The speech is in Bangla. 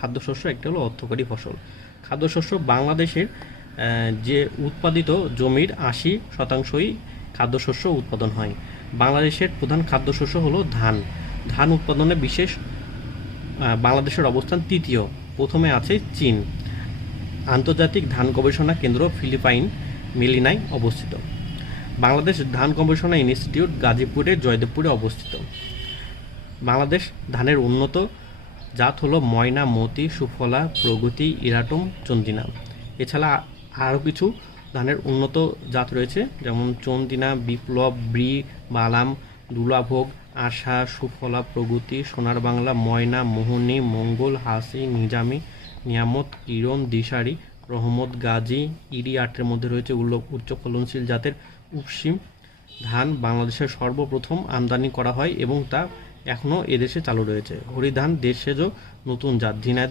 খাদ্যশস্য, একটা হলো অর্থকরী ফসল। খাদ্যশস্য বাংলাদেশের যে উৎপাদিত জমির ৮০%ই খাদ্যশস্য উৎপাদন হয়। বাংলাদেশের প্রধান খাদ্যশস্য হলো ধান। ধান উৎপাদনে বাংলাদেশের অবস্থান তৃতীয়, প্রথমে আছে চীন। আন্তর্জাতিক ধান গবেষণা কেন্দ্র ফিলিপাইন মেলিনায় অবস্থিত। বাংলাদেশ ধান গবেষণা ইনস্টিটিউট গাজীপুরের জয়দেবপুরে অবস্থিত। বাংলাদেশ ধানের উন্নত জাত হলো ময়না, মতি, সুফলা, প্রগতি, ইরাটম, চন্দিনা। এছাড়া আরও কিছু ধানের উন্নত জাত রয়েছে, যেমন চন্দিনা, বিপ্লব, ব্রি, বালাম, দুলাভোগ, আশা, সুফলা, প্রগতি, সোনার বাংলা, ময়না, মোহনী, মঙ্গল, হাসি, নিজামি, নিয়ামত, কিরণ, দিশারি, রহমত, গাজী। ইরি ৮-এর মধ্যে রয়েছে উচ্চ ফলনশীল জাতের উপসিম ধান। বাংলাদেশের সর্বপ্রথম আমদানি করা হয় এবং তা এখনও এদেশে চালু রয়েছে। হরিধান দেশজ নতুন জাত। ঝিনাইদহ